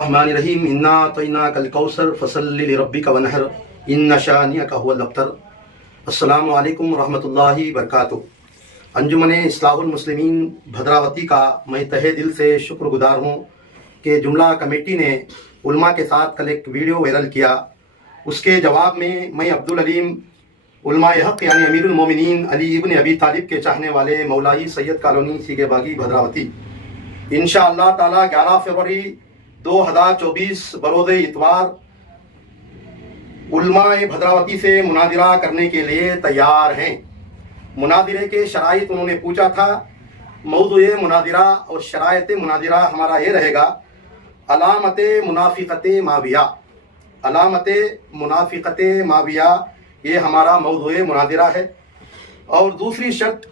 الرحمن الرحیم انا اعطیناک الکوثر فصلی لربک وانحر ان شانئک هو الابتر۔ السلام علیکم ورحمۃ اللہ وبرکاتہ۔ انجمن اصلاح المسلمین بھدراوتی کا میں تہہ دل سے شکر گزار ہوں کہ جملہ کمیٹی نے علماء کے ساتھ کل ایک ویڈیو وائرل کیا۔ اس کے جواب میں عبدالعلیم علماء حق یعنی امیر المومنین علی ابن ابی طالب کے چاہنے والے مولائی سید کالونی سیگے باغی بھدراوتی انشاءاللہ تعالی 11 فروری 2024 بروز اتوار علماء بھدراوتی سے مناظرہ کرنے کے لیے تیار ہیں۔ مناظرے کے شرائط انہوں نے پوچھا تھا۔ موضوع مناظرہ اور شرائط مناظرہ ہمارا یہ رہے گا: علامت منافقت ماویہ۔ علامت منافقت ماویہ یہ ہمارا موضوع مناظرہ ہے۔ اور دوسری شرط،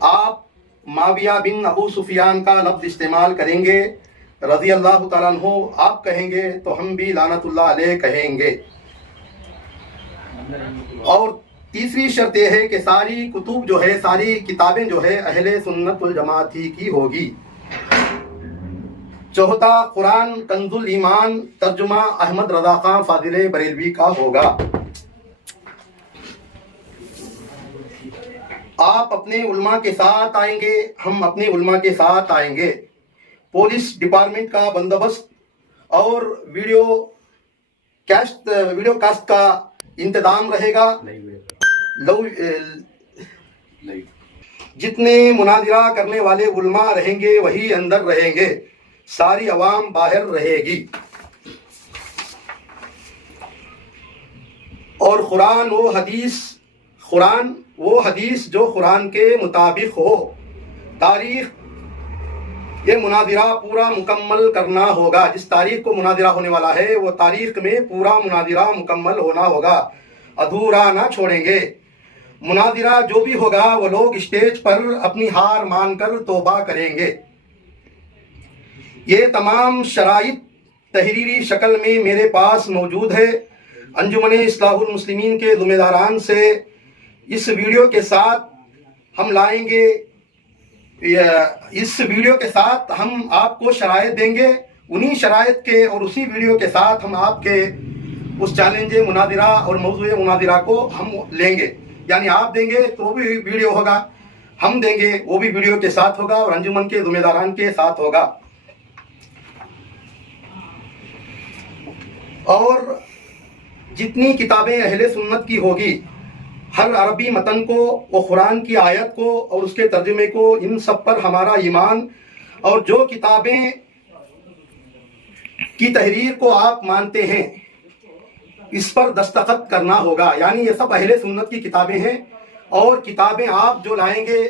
آپ معاویہ بن ابو سفیان کا لفظ استعمال کریں گے، رضی اللہ تعالیٰ عنہ آپ کہیں گے تو ہم بھی لعنت اللہ علیہ کہیں گے۔ اور تیسری شرط یہ ہے کہ ساری کتب جو ہے، ساری کتابیں جو ہے اہل سنت والجماعت ہی کی ہوگی۔ چوتھا، قرآن کنز الایمان ترجمہ احمد رضا خان فاضل بریلوی کا ہوگا۔ آپ اپنے علماء کے ساتھ آئیں گے، ہم اپنے علماء کے ساتھ آئیں گے۔ پولیس ڈپارٹمنٹ کا بندوبست اور ویڈیو کاسٹ کا انتظام رہے گا۔ جتنے مناظرہ کرنے والے علماء رہیں گے وہی اندر رہیں گے، ساری عوام باہر رہے گی۔ اور قرآن وہ حدیث جو قرآن کے مطابق ہو۔ تاریخ، یہ مناظرہ پورا مکمل کرنا ہوگا۔ جس تاریخ کو مناظرہ ہونے والا ہے وہ تاریخ میں پورا مناظرہ مکمل ہونا ہوگا، ادھورا نہ چھوڑیں گے۔ مناظرہ جو بھی ہوگا وہ لوگ اسٹیج پر اپنی ہار مان کر توبہ کریں گے۔ یہ تمام شرائط تحریری شکل میں میرے پاس موجود ہے۔ انجمن اصلاح المسلمین کے ذمہ داران سے اس ویڈیو کے ساتھ ہم لائیں گے، اس ویڈیو کے ساتھ ہم آپ کو شرائط دیں گے، انہی شرائط کے اور اسی ویڈیو کے ساتھ ہم آپ کے اس چیلنج مناظرہ اور موضوع مناظرہ کو ہم لیں گے۔ یعنی آپ دیں گے تو وہ بھی ویڈیو ہوگا، ہم دیں گے وہ بھی ویڈیو کے ساتھ ہوگا اور انجمن کے ذمہ داران کے ساتھ ہوگا۔ اور جتنی کتابیں اہل سنت کی ہوگی، ہر عربی متن کو اور قرآن کی آیت کو اور اس کے ترجمے کو، ان سب پر ہمارا ایمان، اور جو کتابیں کی تحریر کو آپ مانتے ہیں اس پر دستخط کرنا ہوگا۔ یعنی یہ سب اہل سنت کی کتابیں ہیں، اور کتابیں آپ جو لائیں گے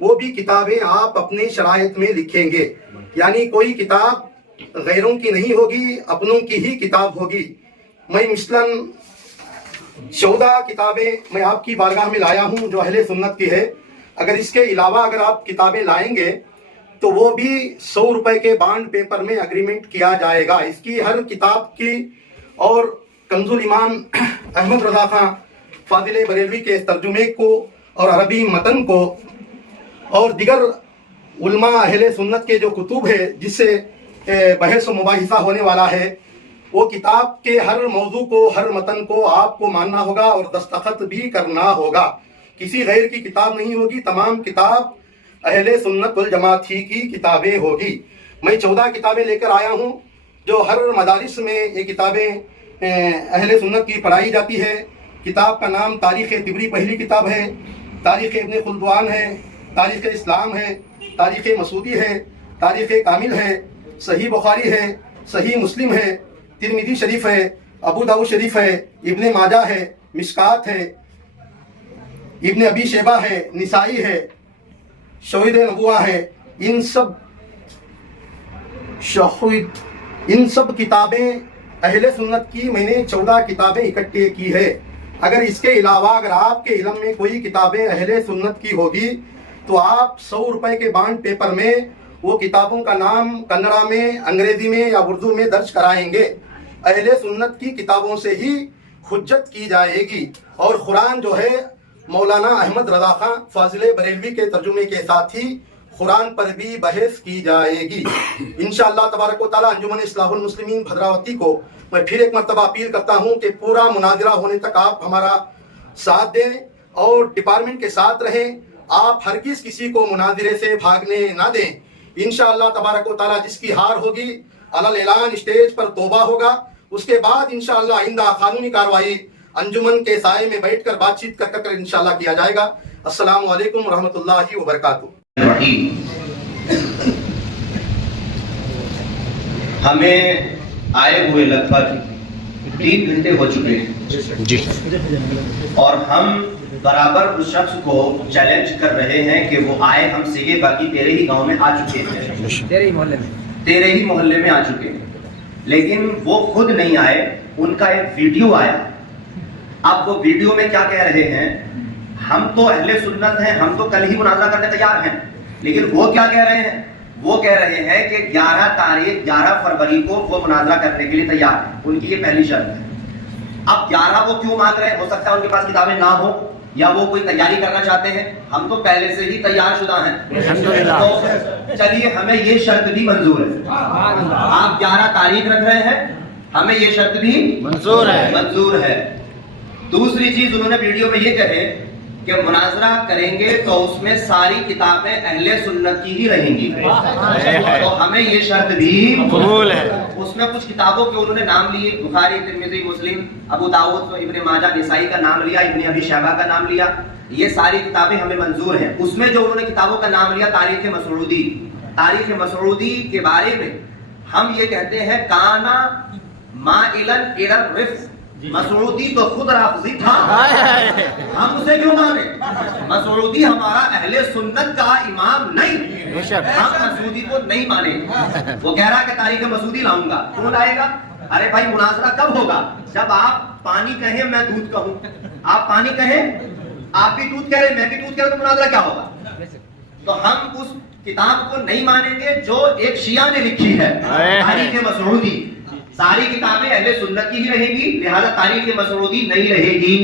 وہ بھی کتابیں آپ اپنے شرائط میں لکھیں گے۔ یعنی کوئی کتاب غیروں کی نہیں ہوگی، اپنوں کی ہی کتاب ہوگی۔ میں مثلاً 14 کتابیں میں آپ کی بارگاہ میں لایا ہوں جو اہل سنت کی ہے۔ اگر اس کے علاوہ اگر آپ کتابیں لائیں گے تو وہ بھی 100 روپے کے بانڈ پیپر میں اگریمنٹ کیا جائے گا۔ اس کی ہر کتاب کی اور کنز الایمان احمد رضا خان فاضل بریلوی کے ترجمے کو اور عربی متن کو اور دیگر علماء اہل سنت کے جو کتب ہے جس سے بحث و مباحثہ ہونے والا ہے، وہ کتاب کے ہر موضوع کو، ہر متن کو آپ کو ماننا ہوگا اور دستخط بھی کرنا ہوگا۔ کسی غیر کی کتاب نہیں ہوگی، تمام کتاب اہل سنت والجماعت ہی کی کتابیں ہوگی۔ میں 14 کتابیں لے کر آیا ہوں جو ہر مدارس میں یہ کتابیں اہل سنت کی پڑھائی جاتی ہے۔ کتاب کا نام تاریخ طبری پہلی کتاب ہے، تاریخ ابن خلدوان ہے، تاریخ اسلام ہے، تاریخ مسعودی ہے، تاریخ کامل ہے، صحیح بخاری ہے، صحیح مسلم ہے، ترمذی شریف ہے، ابو داؤد شریف ہے، ابن ماجہ ہے، مشکات ہے، ابن ابی شیبہ ہے، نسائی ہے، شواہد نبوہ ہے۔ ان سب کتابیں اہل سنت کی میں نے 14 کتابیں اکٹھے کی ہے۔ اگر اس کے علاوہ اگر آپ کے علم میں کوئی کتابیں اہل سنت کی ہوگی تو آپ 100 روپے کے بانڈ پیپر میں وہ کتابوں کا نام کنڑا میں، انگریزی میں یا اردو میں درج کرائیں گے۔ اہل سنت کی کتابوں سے ہی حجت کی جائے گی۔ اور قرآن جو ہے مولانا احمد رضا خان فاضل بریلوی کے ترجمے کے ساتھ ہی قرآن پر بھی بحث کی جائے گی انشاءاللہ تبارک و تعالیٰ۔ انجمن اصلاح المسلمین بھدراوتی کو میں پھر ایک مرتبہ اپیل کرتا ہوں کہ پورا مناظرہ ہونے تک آپ ہمارا ساتھ دیں اور ڈپارٹمنٹ کے ساتھ رہیں۔ آپ ہرگز کسی کو مناظرے سے بھاگنے نہ دیں۔ انشاءاللہ تبارک و تعالیٰ جس کی ہار ہوگی علی اعلان اسٹیج پر توبہ ہوگا، اس کے بعد انشاءاللہ آئندہ قانونی کارروائی انجمن کے سائے میں بیٹھ کر بات چیت کر انشاءاللہ کیا جائے گا۔ السلام علیکم ورحمۃ اللہ وبرکاتہ۔ ہمیں آئے ہوئے لگ بھگ 3 گھنٹے ہو چکے ہیں جی، اور ہم برابر اس شخص کو چیلنج کر رہے ہیں کہ وہ آئے ہم سے، یہ باقی تیرے ہی گاؤں میں آ چکے ہیں، تیرے ہی محلے میں آ چکے ہیں، لیکن وہ خود نہیں آئے۔ ان کا ایک ویڈیو آیا۔ اب وہ ویڈیو میں کیا کہہ رہے ہیں؟ ہم تو اہل سنت ہیں، ہم تو کل ہی مناظرہ کرنے تیار ہیں، لیکن وہ کیا کہہ رہے ہیں؟ وہ کہہ رہے ہیں کہ 11 فروری کو وہ مناظرہ کرنے کے لیے تیار ہیں۔ ان کی یہ پہلی شرط ہے۔ اب 11 وہ کیوں مانگ رہے ہیں؟ ہو سکتا ہے ان کے پاس کتابیں نہ ہو، یا وہ کوئی تیاری کرنا چاہتے ہیں۔ ہم تو پہلے سے ہی تیار شدہ ہیں، تو چلیے ہمیں یہ شرط بھی منظور ہے۔ آپ 11 تاریخ رکھ رہے ہیں، ہمیں یہ شرط بھی منظور ہے۔ دوسری چیز انہوں نے ویڈیو میں یہ کہے کہ مناظرہ کریں گے تو اس میں ساری کتابیں اہل سنت کی ہی رہیں گی، تو ہمیں یہ شرط بھی قبول ہے۔ اس میں کچھ کتابوں کے انہوں نے نام لیے، بخاری، ترمذی، مسلم، ابو داؤد، ابن ماجہ، نسائی کا نام لیا، ابن ابی شیبہ کا نام لیا۔ یہ ساری کتابیں ہمیں منظور ہیں۔ اس میں جو انہوں نے کتابوں کا نام لیا، تاریخ مسعودی، تاریخ مسعودی کے بارے میں ہم یہ کہتے ہیں کانا مائلا الی الرفض۔ مسعودی تو خود رافضی تھا، ہم اسے کیوں مانے؟ مسعودی ہمارا اہل سنت کا امام نہیں، ہم مسعودی کو نہیں مانے۔ وہ کہہ رہا کہ تاریخ مسعودی لاؤں گا، کیوں لائے گا؟ ارے بھائی مناظرہ کب ہوگا؟ جب آپ پانی کہیں میں دودھ کہوں، آپ پانی کہیں آپ بھی دودھ کہہ رہے میں بھی دودھ کہہ رہا، تو مناظرہ کیا ہوگا؟ تو ہم اس کتاب کو نہیں مانیں گے جو ایک شیعہ نے لکھی ہے، تاریخ مسعودی۔ ساری کتابیں اہل سنت کی ہی رہیں گی، لہذا تاریخ مسعودی نہیں رہے گی۔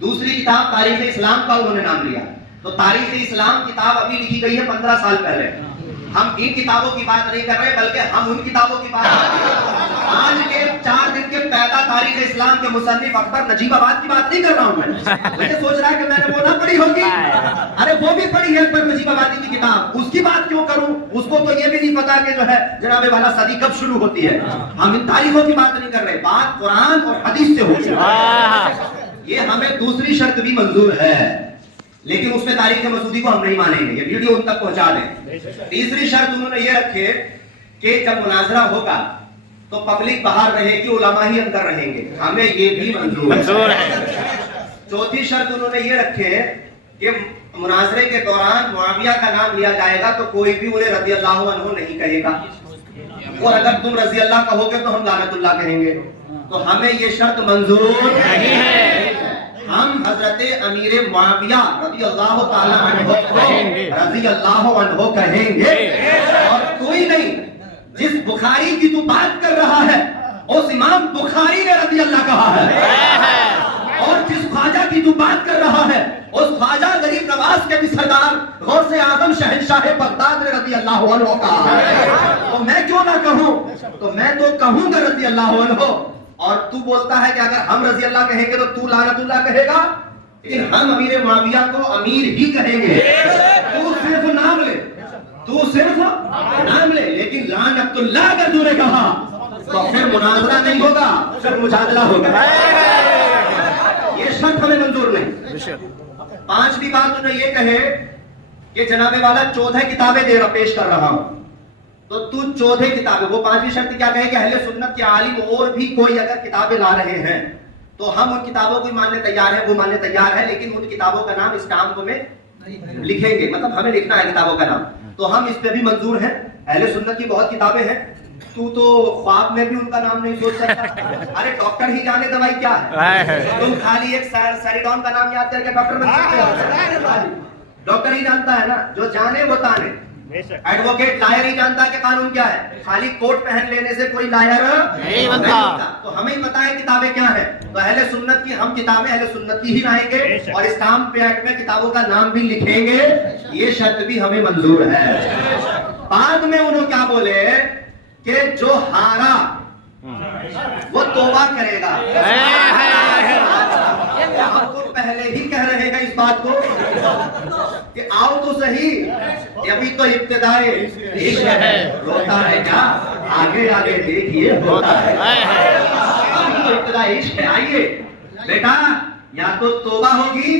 دوسری کتاب تاریخ اسلام کا انہوں نے نام لیا، تو تاریخ اسلام کتاب ابھی لکھی گئی ہے 15 سال پہلے۔ ہم ان کتابوں کی بات نہیں کر رہے، بلکہ ہم ان کتابوں کی بات کر رہے ہیں۔ آج کے 4 دن کے پیدا تاریخ اسلام کے مصنف اکبر نجیب آباد کی بات نہیں کر رہا ہوں میں سوچ رہا ہے کہ میں نے وہ نہ پڑھی ہوگی، ارے وہ بھی پڑھی ہے اکبر نجیب آبادی کی کتاب، اس کی بات کیوں کروں؟ اس کو تو یہ بھی نہیں پتا کہ جو ہے جناب والا صدی کب شروع ہوتی ہے۔ ہم ان تاریخوں کی بات نہیں کر رہے، بات قرآن اور حدیث سے ہو رہی ہے۔ یہ ہمیں دوسری شرط بھی منظور ہے، لیکن اس میں تاریخ مسعودی کو ہم نہیں مانیں گے، یہ ویڈیو ان تک پہنچا دیں۔ تیسری شرط انہوں نے یہ رکھے کہ جب مناظرہ ہوگا تو پبلک باہر رہے گی، علماء ہی اندر رہیں گے، ہمیں یہ بھی منظور ہے۔ چوتھی شرط انہوں نے یہ رکھے کہ مناظرے کے دوران معاویہ کا نام لیا جائے گا تو کوئی بھی انہیں رضی اللہ عنہ نہیں کہے گا، اور اگر تم رضی اللہ کہو گے تو ہم لعنت اللہ کہیں گے، تو ہمیں یہ شرط منظور نہیں ہے۔ ہم حضرت امیر معاویہ رضی اللہ تعالیٰ عنہ کو رضی اللہ عنہ کہیں گے، اور کوئی نہیں۔ جس بخاری کی تو بات کر رہا ہے اس امام بخاری نے رضی اللہ کہا ہے، اور جس خواجہ کی تو بات کر رہا ہے اس خواجہ غریب نواز کے بھی سردار غوث اعظم شہنشاہ بغداد نے رضی اللہ عنہ کہا ہے، تو میں کیوں نہ کہوں؟ تو میں تو کہوں گا رضی اللہ عنہ، اور تو بولتا ہے کہ اگر ہم رضی اللہ کہیں گے تو تو لعنت اللہ کہے گا، لیکن ہم امیر معاویہ کو امیر ہی کہیں گے۔ تو صرف نام لے، تو صرف نام لے، لیکن لعنت اللہ اگر تو نے کہا تو پھر مناظرہ نہیں ہوگا، پھر مجادلہ ہوگا۔ یہ شرط ہمیں منظور نہیں۔ پانچویں بات انہوں نے یہ کہے کہ جناب والا 14 کتابیں پیش کر رہا ہوں، تو تو 14 کتابیں، وہ پانچویں شرط کیا کہے کہ اہل سنت کے عالم اور بھی کوئی اگر کتابیں لا رہے ہیں تو ہم ان کتابوں کو ماننے تیار ہیں، وہ ماننے تیار ہے، لیکن ان کتابوں کا نام اسٹامپ میں لکھیں گے، مطلب ہمیں لکھنا ہے کتابوں کا نام، تو ہم اس پہ بھی منظور ہیں۔ اہل سنت کی بہت کتابیں ہیں، تو خواب میں بھی ان کا نام نہیں سوچ سکتا۔ ارے ڈاکٹر ہی جانے دوائی کیا ہے، تم خالی ایک سیریڈون کا نام یاد کر کے ڈاکٹر بن سکتے ہو؟ ڈاکٹر ہی جانتا ہے نا، جو جانے وہ تانے۔ ایڈوکیٹ لائر ہی جانتا ہے کہ قانون کیا ہے. خالی کوٹ پہن لینے سے کوئی لائر نہیں بنتا. تو ہمیں پتا ہے کتابیں کیا ہیں. تو اہل سنت کی ہم کتابیں اہل سنت کی ہی لائیں گے اور اسٹامپ ایکٹ میں کتابوں کا نام بھی لکھیں گے. یہ شرط بھی ہمیں منظور ہے. بعد میں انہوں کیا بولے کہ جو ہارا وہ توبہ کرے گا. ہم تو پہلے ہی کہہ رہے ہیں اس بات کو کہ آؤ تو صحیح, ابھی تو ابتدائے عشق ہے, روتا ہے کیا آگے آگے دیکھیے ہوتا ہے. ابھی تو ابتدائے عشق ہے, آئیے بیٹا یا تو توبہ ہوگی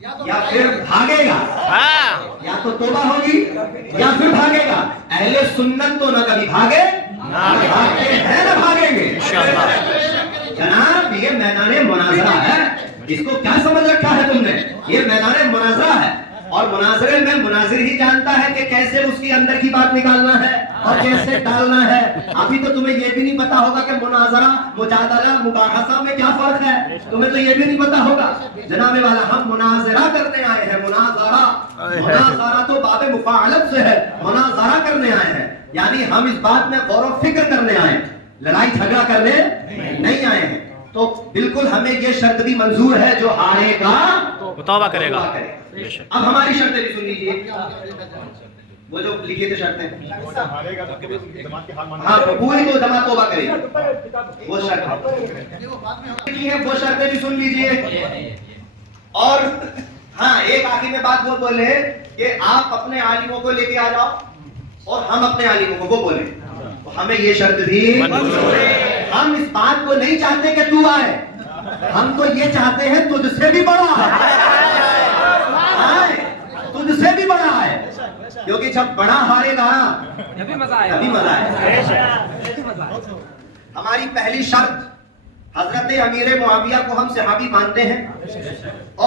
یا پھر بھاگے گا. یا تو توبہ ہوگی یا پھر بھاگے گا. اہل سنت تو نہ کبھی بھاگے بھاگتے ہیں نہ بھاگیں گے. جناب یہ میدان مناظرہ ہے, اس کو کیا سمجھ رکھا ہے تم نے؟ یہ میدان مناظرہ ہے اور مناظرے میں مناظر ہی جانتا ہے کہ کیسے اس کے اندر کی بات نکالنا ہے اور کیسے ڈالنا ہے. ابھی تو تمہیں یہ بھی نہیں پتا ہوگا کہ مناظرہ مجادلہ مباحثہ میں کیا فرق ہے. تمہیں تو یہ بھی نہیں پتا ہوگا. جناب والا ہم مناظرہ کرنے آئے ہیں. مناظرہ تو باب مفاعلت سے ہے. مناظرہ کرنے آئے ہیں یعنی ہم اس بات میں غور و فکر کرنے آئے ہیں, لڑائی جھگڑا کرنے نہیں آئے ہیں. تو بالکل ہمیں یہ شرط بھی منظور ہے, جو ہارے گا توبہ کرے گا. اب ہماری شرطیں بھی سن لیجیے, وہ جو لکھے تھے شرطیں. ہاں پوری کو جماعت توبہ کرے گا, وہ شرط وہ شرطیں بھی سن لیجیے. اور ہاں ایک آخر میں بات وہ بولے کہ آپ اپنے عالموں کو لے کے آ جاؤ اور ہم اپنے عالموں کو بولیں. ہمیں یہ شرط بھی, ہم اس بات کو نہیں چاہتے کہ تو آئے, ہم تو یہ چاہتے ہیں تجھ سے بھی بڑا ہے, تجھ سے بھی بڑا ہے. کیونکہ جب بڑا ہارے گا تبھی مزہ آئے. ہماری پہلی شرط, حضرت امیر معاویہ کو ہم صحابی مانتے ہیں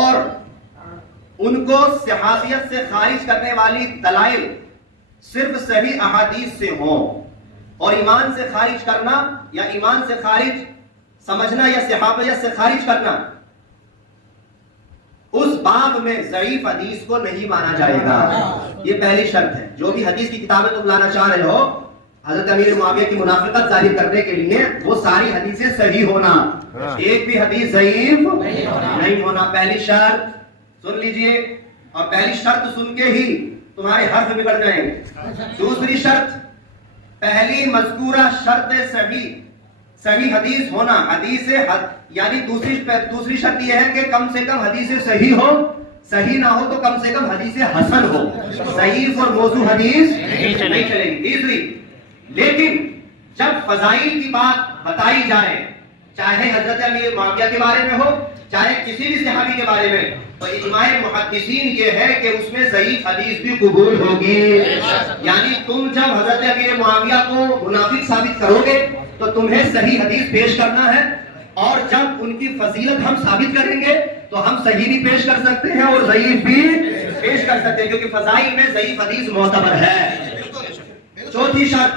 اور ان کو صحابیت سے خارج کرنے والی دلائل صرف صحیح احادیث سے ہوں. اور ایمان سے خارج کرنا یا ایمان سے خارج سمجھنا یا صحابیت سے خارج کرنا, اس باب میں ضعیف حدیث کو نہیں مانا جائے گا. یہ پہلی شرط ہے. جو بھی حدیث کی کتابیں تم لانا چاہ رہے ہو حضرت امیر معاویہ کی منافقت ظاہر کرنے کے لیے, وہ ساری حدیثیں صحیح ہونا, ایک بھی حدیث ضعیف نہیں ہونا. پہلی شرط سن لیجئے, اور پہلی شرط سن کے ہی تمہارے حرف بگڑ جائیں گے. دوسری شرط, پہلی مذکورہ شرط صحیح حدیث ہونا. حدیث یعنی دوسری شرط یہ ہے کہ کم سے کم حدیث صحیح ہو, صحیح نہ ہو تو کم سے کم حدیث حسن ہو. ضعیف اور موضوع حدیث نہیں چلے گی. تیسری, لیکن جب فضائل کی بات بتائی جائے, چاہے حضرت امیر معاویہ کے بارے میں ہو چاہے کسی بھی صحابی کے بارے میں, تو اجماع محدثین یہ ہے کہ اس میں ضعیف حدیث بھی قبول ہوگی. یعنی تم جب حضرت امیر معاویہ کو منافق ثابت کرو گے تو تمہیں صحیح حدیث پیش کرنا ہے, اور جب ان کی فضیلت ہم ثابت کریں گے تو ہم صحیح بھی پیش کر سکتے ہیں اور ضعیف بھی پیش کر سکتے ہیں, کیونکہ فضائل میں ضعیف حدیث معتبر ہے. چوتھی شرط,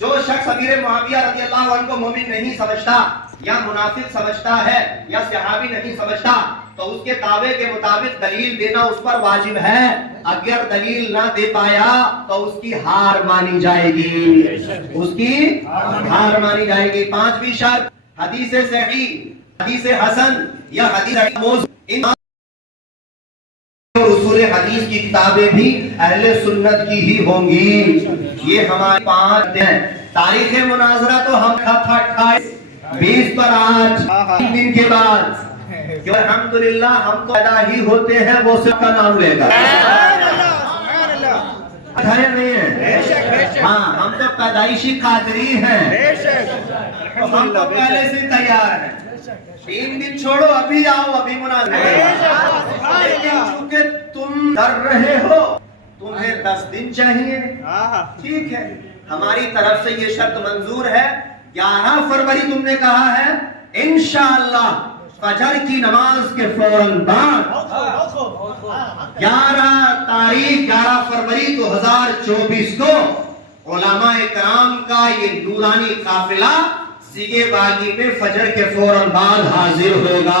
جو شخص امیر معاویہ رضی اللہ عنہ کو مومن نہیں سمجھتا یا منافق سمجھتا ہے یا صحابی نہیں سمجھتا, تو اس کے دعوے کے مطابق دلیل دینا اس پر واجب ہے. اگر دلیل نہ دے پایا تو اس کی ہار مانی جائے گی, اس کی ہار مانی جائے گی. پانچویں شرط, حدیث صحیح, حدیث حسن یا حدیث موضوع, ان اصول حدیث کی کتابیں بھی اہل سنت کی ہی ہوں گی. یہ ہمارے 5 ہیں. تاریخ مناظرہ تو ہم 28 پر آج 3 دن کے بعد, کہ الحمدللہ ہم تو پیدا ہی ہوتے ہیں, وہ سب کا نام لے گا. نہیں ہے, ہاں ہم تو پیدائشی قادری ہیں, ہم تو پہلے سے تیار ہیں. 3 دن چھوڑو, ابھی آؤ, ابھی مناظرہ. لیکن چونکہ تم ڈر رہے ہو, تمہیں 10 دن چاہیے, ٹھیک ہے, ہماری طرف سے یہ شرط منظور ہے. 11 فروری تم نے کہا ہے, انشاءاللہ فجر کی نماز کے فوراً بعد 11 فروری 2024 کو علماء کرام کا یہ نورانی قافلہ سیگے باغی میں فجر کے فوراً بعد حاضر ہوگا.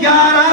11